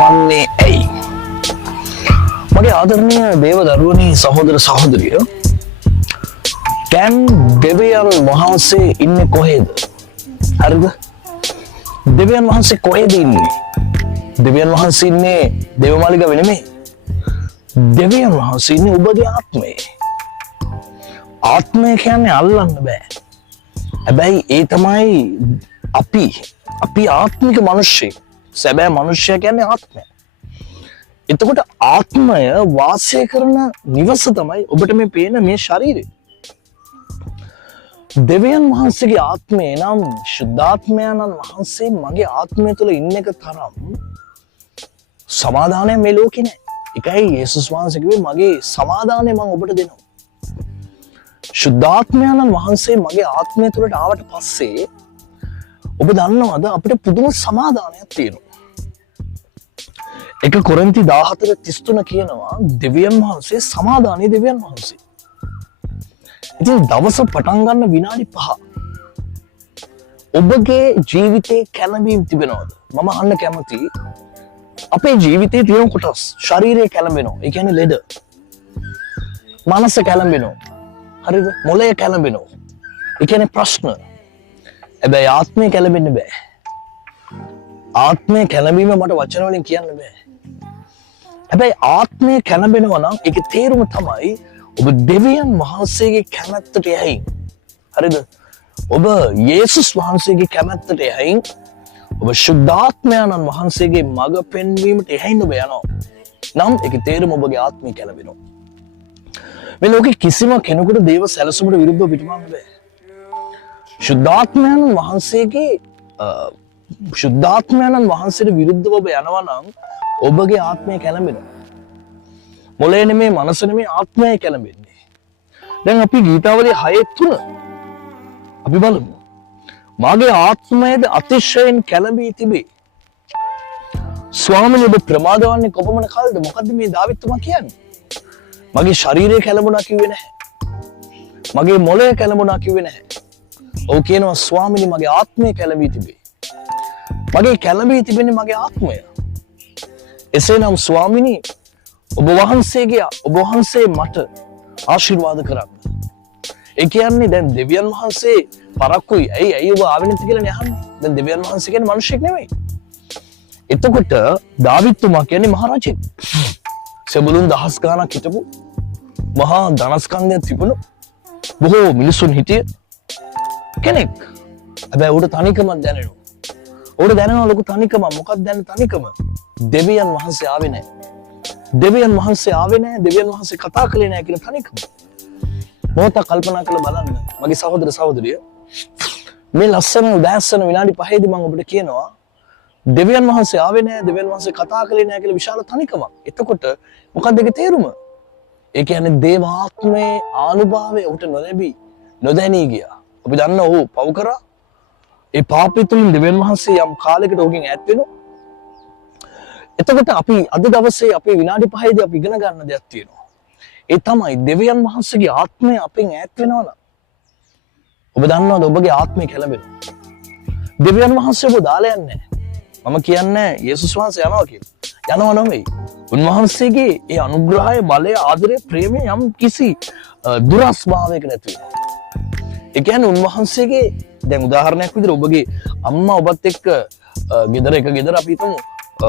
වන්නේ ඇයි? මගේ ආදරණීය දේව දරුවනි සහෝදර සහෝදරියෝ, දැන් දෙවියන් වහන්සේ ඉන්නේ කොහෙද? හරිද? දෙවියන් වහන්සේ කොහෙද ඉන්නේ? දෙවියන් වහන්සේ ඉන්නේ දේවමාලිගාවේ නෙමෙයි. දෙවියන් වහන්සේ ඉන්නේ ඔබගේ ආත්මයේ. ආත්මය කියන්නේ අල්ලන්න බෑ. හැබැයි ඒ තමයි අපි ආත්මික මිනිස්සෙක්. සැබෑ මනුෂ්‍යයා කියන්නේ ආත්මය. එතකොට ආත්මය වාසය කරන නිවස තමයි ඔබට මේ පේන මේ ශරීරය. දෙවියන් වහන්සේගේ ආත්මය නම් ශුද්ධාත්මයන්න් වහන්සේ මගේ ආත්මය තුළ ඉන්න එක තරම් සමාදානය මේ ලෝකේ නැහැ. ඒකයි යේසුස් වහන්සේ කිව්වේ මගේ සමාදානය මම ඔබට දෙනවා. ශුද්ධාත්මයන්න් වහන්සේ මගේ ආත්මය තුළට ආවට පස්සේ ඔබ දන්නවද අපිට පුදුම සමාදානයක් තියෙනවා. 1 කොරින්ති 14:33 කියනවා දෙවියන් වහන්සේ සමාදානයේ දෙවියන් වහන්සේ. ඉතින් දවස පටන් ගන්න විනාඩි 5 ඔබගේ ජීවිතේ කැළඹීම් තිබෙනවද? මම අහන්න කැමතියි. අපේ ජීවිතේ තියෙන කොටස් ශරීරය කැළඹෙනවා. ඒ කියන්නේ ලෙඩ. මනස කැළඹෙනවා. හරිද? මොළය කැළඹෙනවා. ඒ කියන්නේ ප්‍රශ්න. හැබැයි ආත්මය කැළඹෙන්න බෑ. ආත්මය කැළඹීම මට වචන වලින් කියන්න බෑ. හැබැයි ආත්මය කැළඹෙනවා නම් ඒකේ තේරුම තමයි ඔබ දෙවියන් වහන්සේගේ කැමැත්තට යයි. හරිද? ඔබ යේසුස් වහන්සේගේ කැමැත්තට යයි. ඔබ ශුද්ධාත්මයන්න් වහන්සේගේ මඟ පෙන්වීමට යයි ඔබ යනවා. නම් ඒකේ තේරුම ඔබගේ ආත්මය කැළඹෙනවා. මේ ලෝකේ කිසිම කෙනෙකුට දේව සැලසුමට විරුද්ධව පිටමන්න බෑ. ශුද්ධාත්මයන්න් වහන්සේට විරුද්ධව ඔබ යනවා නම් ඔබගේ ආත්මය කැළඹෙනවා. මොළය නෙමේ, මනස නෙමේ, ආත්මය කැළඹෙන්නේ. දැන් අපි ගීතාවලිය 6:3 අපි බලමු. මාගේ ආත්මයද අතිශයින් කැළඹී තිබේ. ස්වාමීනි ඔබ ප්‍රමාද වන්නේ කොපමණ කාලද? මොකද්ද මේ දාවිත්තුමා කියන්නේ? මගේ ශරීරය කැළඹුණා කිව්වේ නැහැ. මගේ මොළය කැළඹුණා කිව්වේ නැහැ. ඔව් කියනවා ස්වාමීනි මගේ ආත්මය කැළඹී තිබේ. මගේ කැළඹී තිබෙන්නේ මගේ ආත්මය. එසේනම් ස්වාමීනි ඔබ වහන්සේ මට ආශිර්වාද කරන්න. ඒ කියන්නේ දැන් දෙවියන් වහන්සේ පරක්කුයි. ඇයි ඔබ ආවෙ නැති කියලා නහන්නේ. දැන් දෙවියන් වහන්සේ කියන්නේ මිනිහෙක් නෙමෙයි. එතකොට දාවිත්තුමා කියන්නේ මහරජෙක්. සෙබළුන් දහස් ගණනක් හිටපු මහා ධනස්කන්ධයක් තිබුණු බොහෝ මිනිසුන් හිටිය කෙනෙක්. හැබැයි උඩ තනිකමක් දැනෙනවා. උඩ දැනෙනවා ලොකු තනිකමක්. මොකක්ද දැනෙන තනිකම? දෙවියන් වහන්සේ ආවේ නැහැ. දෙවියන් වහන්සේ කතා කළේ නැහැ කියන තනිකම. මොහොතක් කල්පනා කරලා බලන්න. මගේ සහෝදර සහෝදරිය මේ ලස්සන උදෑසන විනාඩි 5ේදී මම ඔබට කියනවා දෙවියන් වහන්සේ ආවේ නැහැ, දෙවියන් වහන්සේ කතා කළේ නැහැ කියලා විශාල තනිකමක්. එතකොට මොකක්ද ඒකේ තේරුම? ඒ කියන්නේ දේවාත්මයේ ආනුභාවය උට නොදැනී ගියා. අපි දන්න ඔහු පව් කරා. ඒ පාපය තුළින් දෙවියන් වහන්සේ යම් කාලයකට ඔහුගෙන් ඈත් වෙනවා. එතකොට අපි අද දවසේ අපේ විනාඩි 5ේදී අපි ඉගෙන ගන්න දෙයක් තියෙනවා. ඒ තමයි දෙවියන් වහන්සේගේ ආත්මය අපෙන් ඈත් වෙනවා නම් ඔබ දන්නවද ඔබගේ ආත්මය කැළඹෙනවා. දෙවියන් වහන්සේ ඔබ දාලා යන්නේ නැහැ. මම කියන්නේ යේසුස් වහන්සේ යනවා කියලා. යනවා නෙවෙයි. උන්වහන්සේගේ ඒ අනුග්‍රහය, බලය, ආදරය, ප්‍රේමය යම් කිසි දුරස් භාවයක නැති වෙනවා. ඒ කියන්නේ උන්වහන්සේගේ දැන් උදාහරණයක් විදිහට ඔබගේ අම්මා ඔබත් එක්ක ගෙදර අපි හිතමු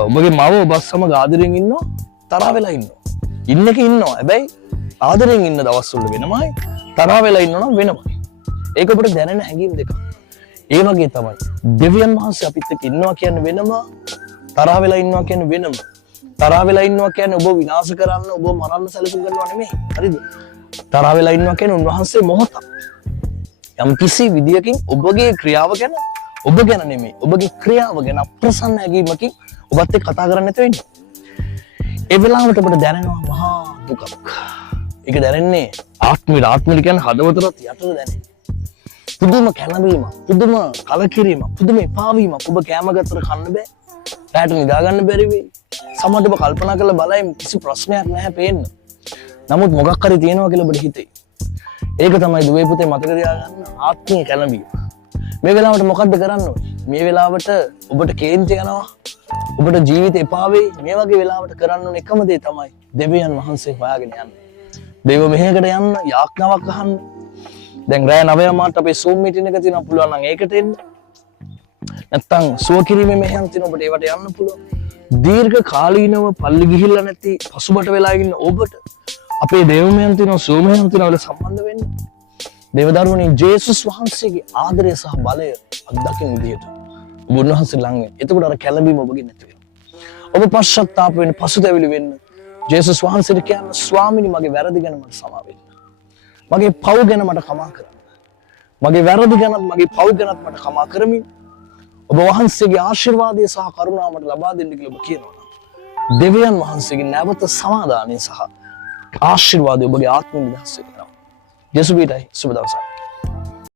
ඔබගේ මව ඔබත් සමග ආදරෙන් ඉන්නවා, තරහ වෙලා ඉන්නවා. ඉන්න එක ඉන්නවා. හැබැයි ආදරෙන් ඉන්න දවස්වල වෙනමයි, තරහ වෙලා ඉන්නවා නම් වෙනමයි. ඒක ඔබට දැනෙන හැඟීම් දෙකක්. ඒ වගේ තමයි දෙවියන් වහන්සේ අපිත් එක්ක ඉන්නවා කියන්නේ වෙනම, තරහ වෙලා ඉන්නවා කියන්නේ වෙනම. තරහ වෙලා ඉන්නවා කියන්නේ ඔබ විනාශ කරන්න, ඔබ මරන්න සැලසුම් කරනවා නෙමෙයි. හරිද? තරහ වෙලා ඉන්නවා කියන්නේ උන්වහන්සේ මොහොතක් යම් කිසි විදියකින් ඔබගේ ක්‍රියාව ගැන, ඔබ ගැන නෙමෙයි, ඔබගේ ක්‍රියාව ගැන අප්‍රසන්න හැඟීමකින් ඔබත් එක්ක කතා කරන්න නැත වෙන්නේ. ඒ වෙලාවට ඔබට දැනෙනවා මහා දුකක්. ඒක දැනෙන්නේ ආත්මික කියන්නේ හදවතට යටට දැනෙන්නේ. පුදුම කැළඹීමක්, පුදුම කලකිරීමක්, පුදුම එපා වීමක්. ඔබ කැම ගත්තට කන්න බෑ. රැට නිදා ගන්න බැරි වෙයි. සමහරවිට ඔබ කල්පනා කරලා බලයි කිසි ප්‍රශ්නයක් නැහැ පේන්න. නමුත් මොකක් හරි තියෙනවා කියලා ඔබට හිතේ. ඒක තමයි දුවේ පුතේ මතක තියාගන්න ආත්මීය කැළඹීම. මේ වෙලාවට මොකද්ද කරන්න ඕනේ? මේ වෙලාවට ඔබට කේන්ති යනවා. ඔබට ජීවිතේ එපා වෙයි. මේ වගේ වෙලාවට කරන්න ඕන එකම දේ තමයි දෙවියන් වහන්සේ හොයාගෙන යන්න. දේව මෙහෙයකට යන්න, යාඥාවක් අහන්න. දැන් රෑ 9 මාට අපේ Zoom meeting එක තියෙනවා, පුළුවන් නම් ඒකට එන්න. නැත්තම් සුව කිරීමේ මෙහෙයන් තියෙනවා, ඔබට ඒවට යන්න පුළුවන්. දීර්ඝ කාලීනව පල්ලි ගිහිල්ලා නැති පසුබට වෙලා ඉන්න ඔබට අපේ දේව මෙහෙයන් තියෙනවා, සුව මෙහෙයන් තියෙනවා, වල සම්බන්ධ වෙන්න. දේවදරුවනේ ජේසුස් වහන්සේගේ ආදරය සහ බලය අත්දකින්න විදියට ඔබ උන්වහන්සේ ළඟ වෙන්න. එතකොට අර කැළඹීම ඔබගේ නැති වෙනවා. ඔබ පශ්චාත්තාප වෙන්න, පසුතැවිලි වෙන්න. ජේසුස් වහන්සේට කියන්න, ස්වාමීනි මගේ වැරදි ගැන මට සමා වෙන්න. මගේ පව් ගැන මට කමා කරන්න. මගේ වැරදි ගැනත් මගේ පව් ගැනත් මට කමා කරමින් ඔබ වහන්සේගේ ආශිර්වාදය සහ කරුණාව මට ලබා දෙන්න කියලා ඔබ කියනවා. දෙවියන් වහන්සේගේ නැවත සමාදානය සහ ආශිර්වාදය ඔබගේ ආත්ම නිදහස වෙනවා. යේසුස් පිටයි සුබ දවසක්.